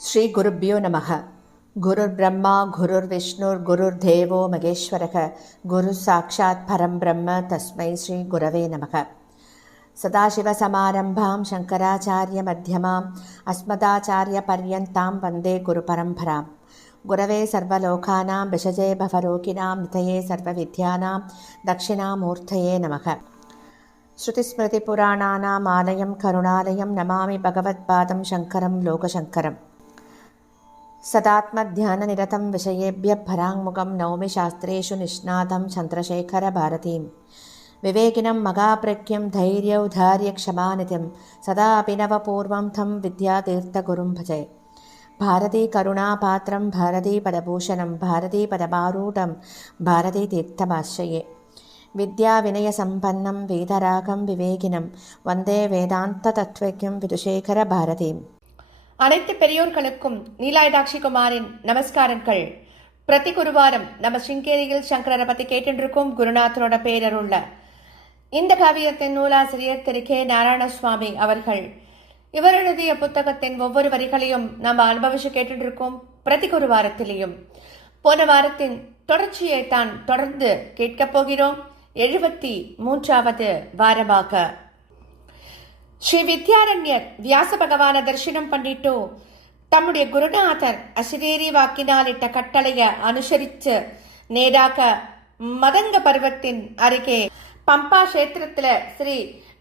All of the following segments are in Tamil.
ஸ்ரீ குருப்யோ நமக. குருர் பிரம்மா குருர் விஷ்ணுர் குருர் தேவோ மகேஸ்வரக குரு சாட்சாத் பரம் பிரம்ம தஸ்மை ஸ்ரீ குரவே நமக. சதாசிவசமாரம்பாம் சங்கராச்சாரிய மத்தியமாம் அஸ்மதாச்சாரிய பர்யந்தாம் வந்தே குரு பரம்பராம். குரவே சர்வலோகானாம் விஷஜே பவரோகிணாம் நிதயே சர்வவித்யானாம் தட்சிணாமூர்த்தயே நமக. ஸ்ருதிஸ்மிருதிபுராணானாம் ஆலயம் கருணாலயம் நமாமி பகவத்பாதம் சங்கரம் லோகசங்கரம். சதாத்மத்யானநிரதம் விஷயேபிய பராங்முகம் நௌமி சாஸ்திரேஷு நிஷ்ணாதம் சந்திரசேகர பாரதீம். விவேகினம் மகாபிரக்யம் தைரியௌதாரிய க்ஷமாநிதிம் சதா அபிநவபூர்வம் தம் வித்யாதீர்த்தகுரும் பஜே. பாரதி கருணாபாத்திரம் பாரதி பதபூஷணம் பாரதி பதபாரூடம் பாரதி தீர்த்தமாஸ்ரயே. வித்யா வினய சம்பன்னம் வேதராகம் விவேகினம் வந்தே வேதாந்த தத்வக்யம் விதுஷேகர பாரதீம். அனைத்து பெரியோர்களுக்கும் நீலாயுதாட்சி குமாரின் நமஸ்காரங்கள். பிரதி குருவாரம் நம்ம சிங்கேரியில் சங்கரரை பத்தி கேட்டுருக்கும் குருநாதனோட பேரருள்ள இந்த காவியத்தின் நூலாசிரியர் திரு கே நாராயணசுவாமி அவர்கள். இவர் எழுதிய புத்தகத்தின் ஒவ்வொரு வரிகளையும் நம்ம அனுபவிச்சு கேட்டுருக்கோம் பிரதி குருவாரத்திலையும். போன வாரத்தின் தொடர்ச்சியை தான் தொடர்ந்து கேட்கப் போகிறோம். 73வது வாரமாக ஸ்ரீ வித்யாரண்யர் வியாச பகவான தரிசனம் பண்ணிட்டு தம்முடைய குருநாதர் அசிரேரி வாக்கினால் இட்ட கட்டளைய அனுசரித்து நேராக மதங்க பருவத்தின் அருகே பம்பா கஷேத்திரத்துல ஸ்ரீ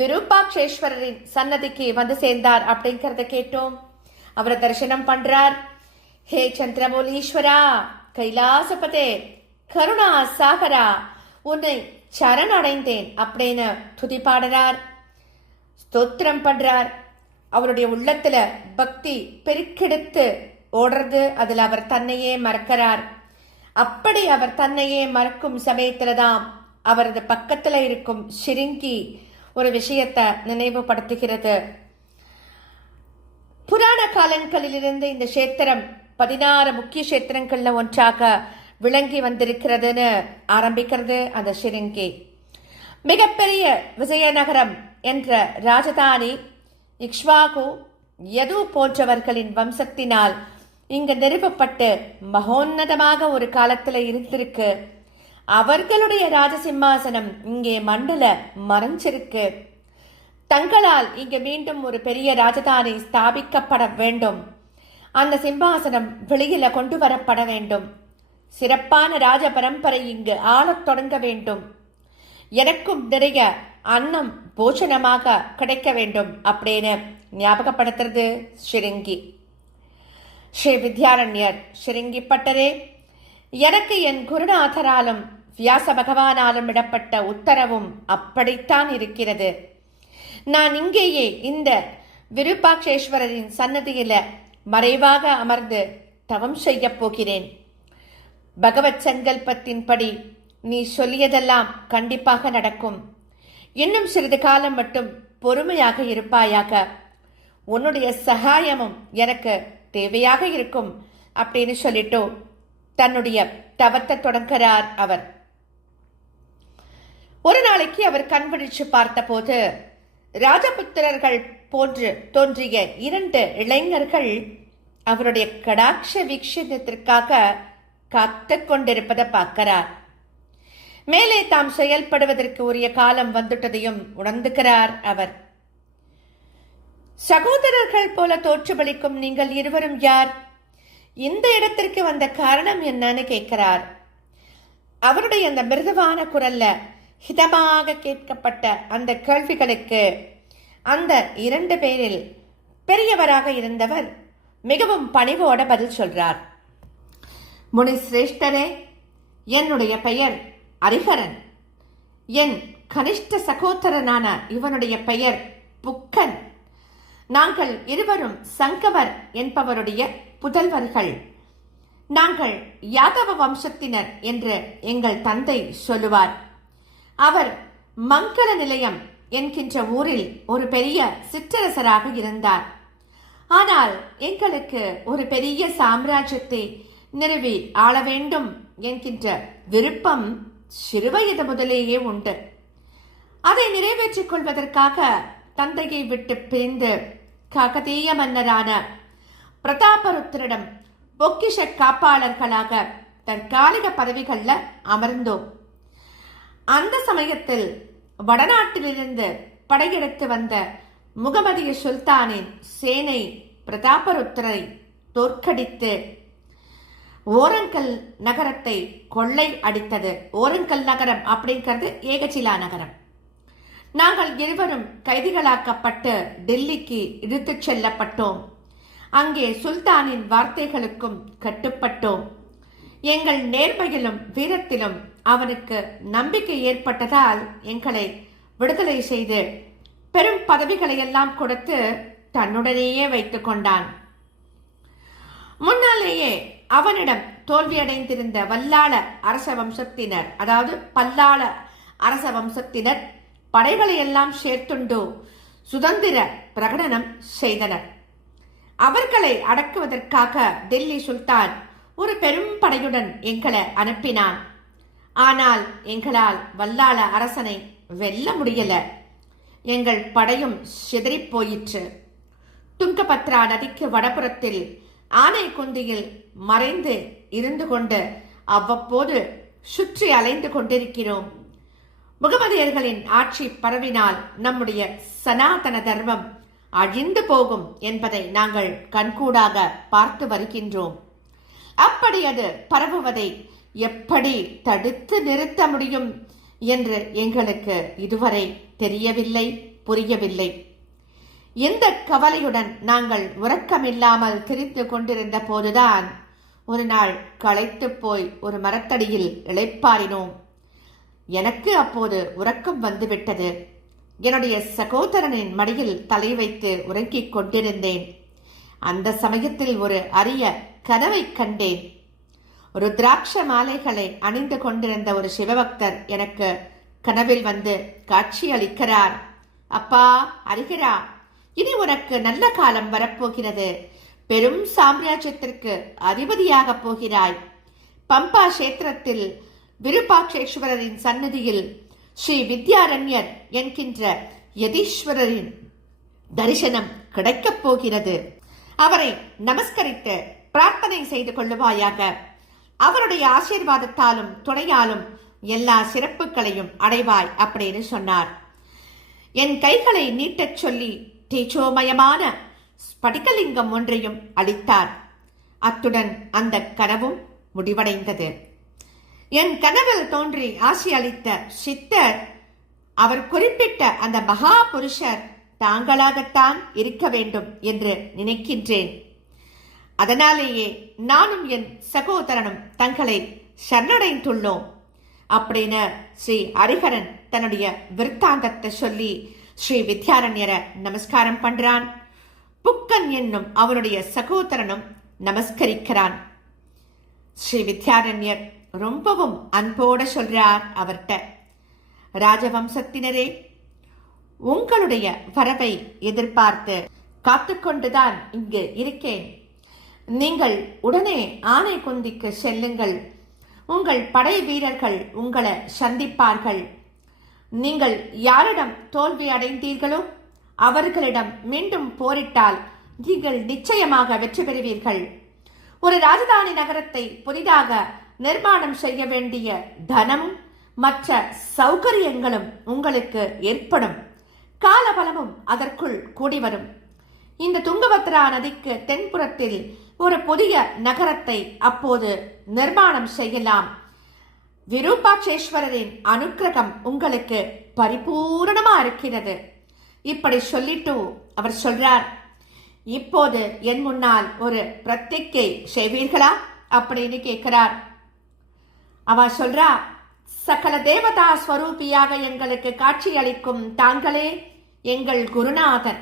விருப்பாட்சேஸ்வரரின் சன்னதிக்கு வந்து சேர்ந்தார் அப்படிங்கறத கேட்டோம். அவரை தரிசனம் பண்றார். ஹே சந்திரமௌலீஸ்வரா, கைலாசபதே, கருணா சாகரா, உன்னை சரணடைந்தேன் அப்படின்னு துதி பாடுறார், ஸ்தோத்திரம் பண்றார். அவருடைய உள்ளத்துல பக்தி பெருக்கெடுத்து ஓடுறது. அதுல அவர் தன்னையே மறக்கிறார். அப்படி அவர் தன்னையே மறக்கும் சமயத்துலதான் அவரது பக்கத்துல இருக்கும் சிருங்கி ஒரு விஷயத்தை நினைவுபடுத்துகிறது. புராண காலங்களிலிருந்து இந்த கஷேத்திரம் 16 முக்கிய கஷேத்திரங்கள்ல ஒன்றாக விளங்கி வந்திருக்கிறதுன்னு ஆரம்பிக்கிறது அந்த சிருங்கி. மிகப்பெரிய விஜயநகரம் என்ற ராஜதானி இக்ஷ்வாகு யது போன்றவர்களின் வம்சத்தினால் இங்கு நிறுவப்பட்டு மகோன்னதமாக ஒரு காலத்துல இருந்திருக்கு. அவர்களுடைய ராஜசிம்மாசனம் இங்கே மண்டல மறைஞ்சிருக்கு. தங்களால் இங்கு மீண்டும் ஒரு பெரிய ராஜதானி ஸ்தாபிக்கப்பட வேண்டும். அந்த சிம்மாசனம் வெளியில கொண்டு வரப்பட வேண்டும். சிறப்பான ராஜ பரம்பரை இங்கு ஆளத் தொடங்க வேண்டும். எனக்கும் நிறைய அன்னம் போஷணமாக கிடைக்க வேண்டும் அப்படின்னு ஞாபகப்படுத்துறது சிருங்கி. ஸ்ரீ வித்யாரண்யர் சிருங்கி பட்டரே, எனக்கு என் குருநாதராலும் வியாச பகவானாலும் இடப்பட்ட உத்தரவும் அப்படித்தான் இருக்கிறது. நான் இங்கேயே இந்த விருப்பாட்சேஸ்வரரின் சன்னதியில மறைவாக அமர்ந்து தவம் செய்ய போகிறேன். பகவத் சங்கல்பத்தின்படி நீ சொல்லியதெல்லாம் கண்டிப்பாக நடக்கும். இன்னும் சிறிது காலம் மட்டும் பொறுமையாக இருப்பாயாக. உன்னுடைய சகாயமும் எனக்கு தேவையாக இருக்கும் அப்படின்னு சொல்லிட்டு தன்னுடைய தவத்தை தொடங்குகிறார் அவர். ஒரு நாளைக்கு அவர் கண் விழிச்சு பார்த்த போது ராஜபுத்திரர்கள் போன்று தோன்றிய 2 இளைஞர்கள் அவருடைய கடாட்ச வீக்ஷணத்திற்காக காத்து கொண்டிருப்பதை பார்க்கிறார். மேலே தாம் செயல்படுவதற்கு உரிய காலம் வந்துட்டதையும் உணர்ந்துகிறார் அவர். சகோதரர்கள் போல தோற்றுபளிக்கும் நீங்கள் இருவரும் யார்? இந்த இடத்திற்கு வந்த காரணம் என்னன்னு கேட்கிறார். அவருடைய அந்த மிருதுவான குரல்ல ஹிதமாக கேட்கப்பட்ட அந்த கேள்விகளுக்கு அந்த 2 பேரில் பெரியவராக இருந்தவர் மிகவும் பணிவோட பதில் சொல்றார். முனி சிரேஷ்டரே, என்னுடைய பெயர் அரிஹரன். என் கனிஷ்ட சகோதரனான இவனுடைய பெயர் புக்கன். நாங்கள் இருவரும் சங்கவர் என்பவருடைய புதல்வர்கள். நாங்கள் யாதவ வம்சத்தினர் என்று எங்கள் தந்தை சொல்லுவார். அவர் மங்கள நிலையம் என்கின்ற ஊரில் ஒரு பெரிய சிற்றரசராக இருந்தார். ஆனால் எங்களுக்கு ஒரு பெரிய சாம்ராஜ்யத்தை நிறுவி ஆள வேண்டும் என்கின்ற விருப்பம் சிறுவயது முதலேயே உண்டு. அதை நிறைவேற்றிக் கொள்வதற்காக தந்தையை விட்டு பிரிந்து காகதீய மன்னரான பிரதாபருத்தரிடம் பொக்கிஷ காப்பாளர்களாக தற்காலிக பதவிகள்ல அமர்ந்தோம். அந்த சமயத்தில் வடநாட்டிலிருந்து படையெடுத்து வந்த முகமதிய சுல்தானின் சேனை பிரதாபருத்தரை தோற்கடித்து ஓரங்கல் நகரத்தை கொள்ளை அடித்தது. ஓரங்கல் நகரம் அப்படிங்கிறது ஏகசிலா நகரம். நாங்கள் இருவரும் கைதிகளாக்கப்பட்டு டெல்லிக்கு இழுத்துச் செல்லப்பட்டோம். அங்கே சுல்தானின் வார்த்தைகளுக்கும் கட்டுப்பட்டோம். எங்கள் நேர்மையிலும் வீரத்திலும் அவனுக்கு நம்பிக்கை ஏற்பட்டதால் எங்களை விடுதலை செய்து பெரும் பதவிகளை எல்லாம் கொடுத்து தன்னுடனேயே வைத்துக் கொண்டான். முன்னாலேயே அவனிடம் தோல்வியடைந்திருந்த வல்லாள அரச வம்சத்தினர், அதாவது பல்லாள அரச வம்சத்தினர் படைகளை எல்லாம் சேர்த்துண்டு சுதந்திர பிரகடனம் செய்தனர். அவர்களை அடக்குவதற்காக டெல்லி சுல்தான் ஒரு பெரும் படையுடன் எங்களை அனுப்பினான். ஆனால் எங்களால் வல்லாள அரசனை வெல்ல முடியல. எங்கள் படையும் சிதறி போயிற்று. துங்கபத்ரா நதிக்கு வடபுறத்தில் ஆனைக்குந்தியில் மறைந்து இருந்து கொண்டு அவ்வப்போது சுற்றி அலைந்து கொண்டிருக்கிறோம். முகமதியர்களின் ஆட்சி பரவினால் நம்முடைய சனாதன தர்மம் அழிந்து போகும் என்பதை நாங்கள் கண்கூடாக பார்த்து வருகின்றோம். அப்படி அது பரவுவதை எப்படி தடுத்து நிறுத்த முடியும் என்று எங்களுக்கு இதுவரை தெரியவில்லை, புரியவில்லை. இந்த கவலையுடன் நாங்கள் உறக்கமில்லாமல் திரிந்து கொண்டிருந்த போதுதான் ஒரு நாள் களைத்து போய் ஒரு மரத்தடியில் இளைப்பாறினோம். எனக்கு அப்போது உறக்கம் வந்துவிட்டது. என்னுடைய சகோதரனின் மடியில் தலை வைத்து உறங்கிக் கொண்டிருந்தேன். அந்த சமயத்தில் ஒரு அரிய கனவை கண்டேன். ருத்ராட்ச மாலைகளை அணிந்து கொண்டிருந்த ஒரு சிவபக்தர் எனக்கு கனவில் வந்து காட்சி அளிக்கிறார். அப்பா அரிகரா, இனி உனக்கு நல்ல காலம் வரப்போகிறது. பெரும் சாம்ராஜ்யத்திற்கு அதிபதியாக போகிறாய். பம்பா கஷேத்திரத்தில் விருபாட்சேஸ்வரரின் சன்னதியில் ஸ்ரீ வித்யாரண்யர் என்கின்ற யதீஸ்வரரின் தரிசனம் கிடைக்கப் போகிறது. அவரை நமஸ்கரித்து பிரார்த்தனை செய்து கொள்ளுவாயாக. அவருடைய ஆசீர்வாதத்தாலும் துணையாலும் எல்லா சிறப்புகளையும் அடைவாய் அப்படின்னு சொன்னார். என் கைகளை நீட்டச் சொல்லி தேஜோமயமான ஸ்படிகலிங்கம் ஒன்றையும் அளித்தார். அத்துடன் அந்த கனவும் முடிவடைந்தது. என் கனவில் தோன்றி ஆசி அளித்த சித்தர், அவர் குறிப்பிட்ட அந்த மகா புருஷர் தாங்களாகத்தான் இருக்க வேண்டும் என்று நினைக்கின்றேன். அதனாலேயே நானும் என் சகோதரனும் தங்களை சரணடைந்துள்ளோம் அப்படின்னு ஸ்ரீ ஹரிஹரன் தன்னுடைய விருத்தாந்தத்தை சொல்லி ஸ்ரீ வித்யாரண்யரை நமஸ்காரம் பண்றான். புக்கன் என்னும் அவனுடைய சகோதரனும் நமஸ்கரிக்கிறான். ஸ்ரீ வித்யாரண்யர் ரொம்பவும் அன்போட சொல்றார் அவர்கிட்ட, ராஜவம்சத்தினரே, உங்களுடைய வரவை எதிர்பார்த்து காத்துக்கொண்டுதான் இங்கு இருக்கேன். நீங்கள் உடனே ஆனைக்குந்திக்கு செல்லுங்கள். உங்கள் படை வீரர்கள் உங்களை சந்திப்பார்கள். நீங்கள் யாரிடம் தோல்வி அடைந்தீர்களோ அவர்களிடம் மீண்டும் போரிட்டால் நீங்கள் நிச்சயமாக வெற்றி பெறுவீர்கள். ஒரு ராஜதானி நகரத்தை புதிதாக நிர்மாணம் செய்ய வேண்டிய தனமும் மற்ற சௌகரியங்களும் உங்களுக்கு ஏற்படும். காலபலமும் அதற்குள் கூடி வரும். இந்த துங்கபத்ரா நதிக்கு தென்புறத்தில் ஒரு புதிய நகரத்தை அப்போது நிர்மாணம் செய்யலாம். விருபாட்சேஸ்வரரின் அனுக்கிரகம் உங்களுக்கு பரிபூரணமா இருக்கிறது. இப்படி சொல்லிட்டு அவர் சொல்றார், இப்போது என் முன்னால் ஒரு பிரத்திகை செய்வீர்களா அப்படின்னு கேட்கிறார். அவ சொல்றா, சகல தேவதா ஸ்வரூபியாக எங்களுக்கு காட்சி அளிக்கும் தாங்களே எங்கள் குருநாதன்.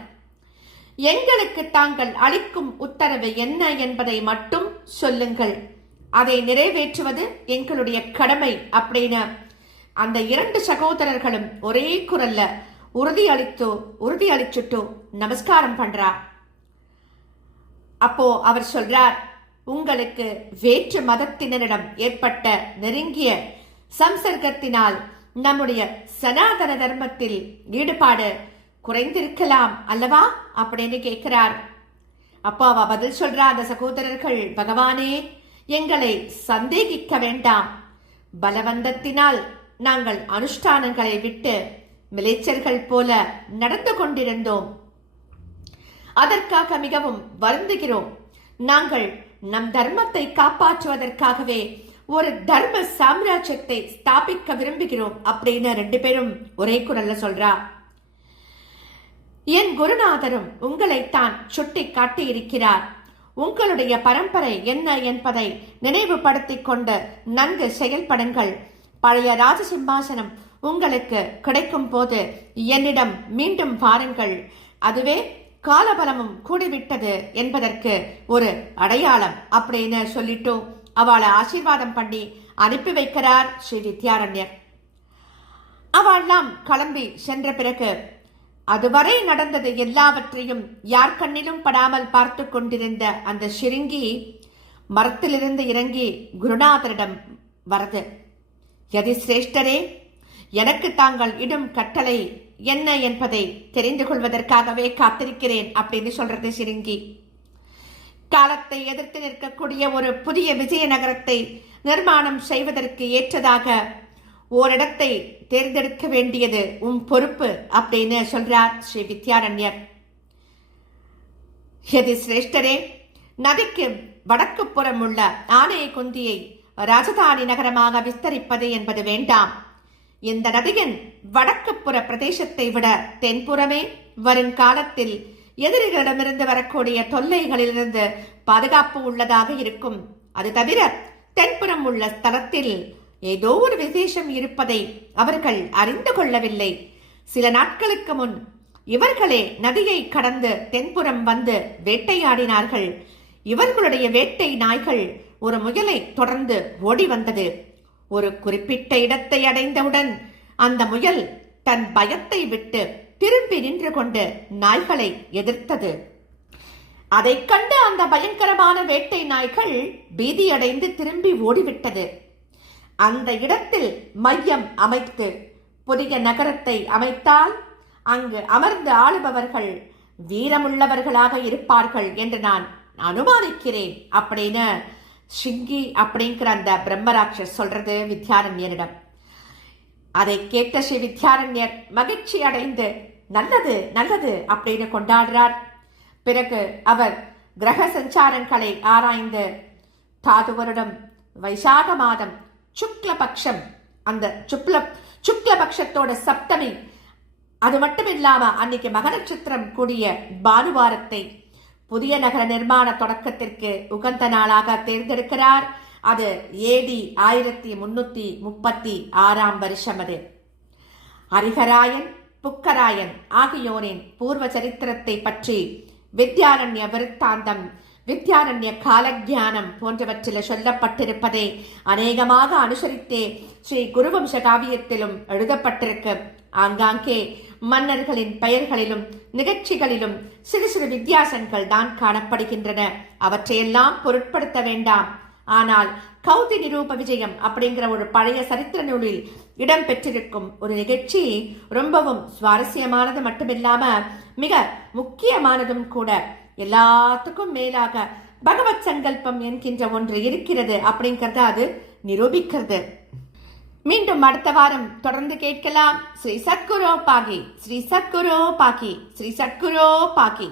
எங்களுக்கு தாங்கள் அளிக்கும் உத்தரவு என்ன என்பதை மட்டும் சொல்லுங்கள். அதை நிறைவேற்றுவது எங்களுடைய கடமை அப்படின்னு அந்த இரண்டு சகோதரர்களும் ஒரே குரல்ல உறுதியளிச்சுட்டு நமஸ்காரம் பண்றா. அப்போ அவர் சொல்றார், உங்களுக்கு வேற்று மதத்தினரிடம் ஏற்பட்ட நெருங்கிய சம்சர்க்கத்தினால் நம்முடைய சனாதன தர்மத்தில் ஈடுபாடு குறைந்திருக்கலாம் அல்லவா அப்படின்னு கேட்கிறார். அப்போ அவ பதில் சொல்றா அந்த சகோதரர்கள், பகவானே, எங்களை சந்தேகிக்க வேண்டாம். பலவந்தத்தினால் நாங்கள் அனுஷ்டானங்களை விட்டு மிலேச்சர்கள் போல நடந்து கொண்டிருந்தோம். அதற்காக மிகவும் வருந்துகிறோம். நாங்கள் நம் தர்மத்தை காப்பாற்றுவதற்காகவே ஒரு தர்ம சாம்ராஜ்யத்தை ஸ்தாபிக்க விரும்புகிறோம் அப்படின்னு 2 பேரும் ஒரே குரல்ல சொல்றா. என் குருநாதரும் உங்களைத்தான் சுட்டி காட்டி இருக்கிறார். உங்களுடைய பரம்பரை என்ன என்பதை நினைவுபடுத்திக் கொண்டு நன்கு செயல்படுங்கள். பழைய ராஜசிம்மாசனம் உங்களுக்கு கிடைக்கும் போது என்னிடம் மீண்டும் பாருங்கள். அதுவே காலபலமும் கூடிவிட்டது என்பதற்கு ஒரு அடையாளம் அப்படின்னு சொல்லிட்டு அவளை ஆசீர்வாதம் பண்ணி அனுப்பி வைக்கிறார் ஸ்ரீ வித்யாரண்யர். அவள்லாம் கிளம்பி சென்ற பிறகு அதுவரை நடந்தது எல்லாவற்றையும் யார் கண்ணிலும் படாமல் பார்த்து கொண்டிருந்த அந்த சிறுங்கி மரத்திலிருந்து இறங்கி குருநாதரிடம் வரது. யதி சிரேஷ்டரே, எனக்கு தாங்கள் இடும் கட்டளை என்ன என்பதை தெரிந்து கொள்வதற்காகவே காத்திருக்கிறேன் அப்படின்னு சொல்றது சிறுங்கி. காலத்தை எதிர்த்து நிற்கக்கூடிய ஒரு புதிய விஜயநகரத்தை நிர்மாணம் செய்வதற்கு ஏற்றதாக ஓரிடத்தை தேர்ந்தெடுக்க வேண்டியது உன் பொறுப்பு அப்படின்னு சொல்றார் ஸ்ரீ வித்யாரண்யர். யதி சிரேஷ்டரே, நதிக்கு வடக்கு புறம் உள்ள ஆனையகுந்தியை ராஜதானி நகரமாக விஸ்தரிப்பது என்பது வேண்டாம். இந்த நதியின் வடக்கு புற பிரதேசத்தை விட தென்புறமே வருங்காலத்தில் எதிரிகளிடமிருந்து வரக்கூடிய தொல்லைகளிலிருந்து பாதுகாப்பு உள்ளதாக இருக்கும். அது தவிர தென்புறம் உள்ள ஸ்தலத்தில் ஏதோ ஒரு விசேஷம் இருப்பதை அவர்கள் அறிந்து கொள்ளவில்லை. சில நாட்களுக்கு முன் இவர்களே நதியை கடந்து தென்புறம் வந்து வேட்டையாடினார்கள். இவர்களுடைய வேட்டை நாய்கள் ஒரு முயலை தொடர்ந்து ஓடி வந்தது. ஒரு குறிப்பிட்ட இடத்தை அடைந்தவுடன் அந்த முயல் தன் பயத்தை விட்டு திரும்பி நின்று கொண்டு நாய்களை எதிர்த்தது. அதை கண்டு அந்த பயங்கரமான வேட்டை நாய்கள் பீதியடைந்து திரும்பி ஓடிவிட்டது. அந்த இடத்தில் மையம் அமைத்து புதிய நகரத்தை அமைத்தால் அங்கு அமர்ந்து ஆளுபவர்கள் வீரமுள்ளவர்களாக இருப்பார்கள் என்று நான் அனுமானிக்கிறேன் அப்படின்னு சிங்கி அப்படிங்கிற அந்த பிரம்மராட்சஸ் சொல்றது வித்யாரண்யரிடம். அதை கேட்ட ஸ்ரீ வித்யாரண்யர் மகிழ்ச்சி அடைந்து நல்லது நல்லது அப்படின்னு கொண்டாடுறார். பிறகு அவர் கிரக சஞ்சாரங்களை ஆராய்ந்து தாது வருடம் வைசாக மாதம் சுக்லபக்ஷம், அந்த சுக்லபக்ஷத்தோட சப்தமி, அது மட்டும் இல்லாம அன்னைக்கு மக நட்சத்திரம் கூடிய பானுவாரத்தை புதிய நகர நிர்மாண தொடக்கத்திற்கு உகந்த நாளாக தேர்ந்தெடுக்கிறார். அது ஏடி 1336 வருஷம். அது ஹரிஹராயன் புக்கராயன் ஆகியோரின் பூர்வ சரித்திரத்தை பற்றி வித்யாரண்ய விருத்தாந்தம், வித்யாரண்ய காலஜானம் போன்றவற்றில் சொல்லப்பட்டிருப்பதை அநேகமாக அனுசரித்தே ஸ்ரீ குருவம்ச காவியத்திலும் எழுதப்பட்டிருக்கு. ஆங்காங்கே மன்னர்களின் பெயர்களிலும் நிகழ்ச்சிகளிலும் சிறு சிறு வித்தியாசங்கள் தான் காணப்படுகின்றன. அவற்றையெல்லாம் பொருட்படுத்த வேண்டாம். ஆனால் கௌதி நிரூப விஜயம் அப்படிங்கிற ஒரு பழைய சரித்திர நூலில் இடம் பெற்றிருக்கும் ஒரு நிகழ்ச்சி ரொம்பவும் சுவாரஸ்யமானது மட்டுமில்லாம மிக முக்கியமானதும் கூட. எல்லாத்துக்கும் மேலாக பகவத் சங்கல்பம் என்கின்ற ஒன்று இருக்கிறது அப்படிங்கறத அது நிரூபிக்கிறது. மீண்டும் அடுத்த வாரம் தொடர்ந்து கேட்கலாம். ஸ்ரீ சத்குரு பாகி, ஸ்ரீ சத்குரு பாகி, ஸ்ரீ சத்குரு பாகி.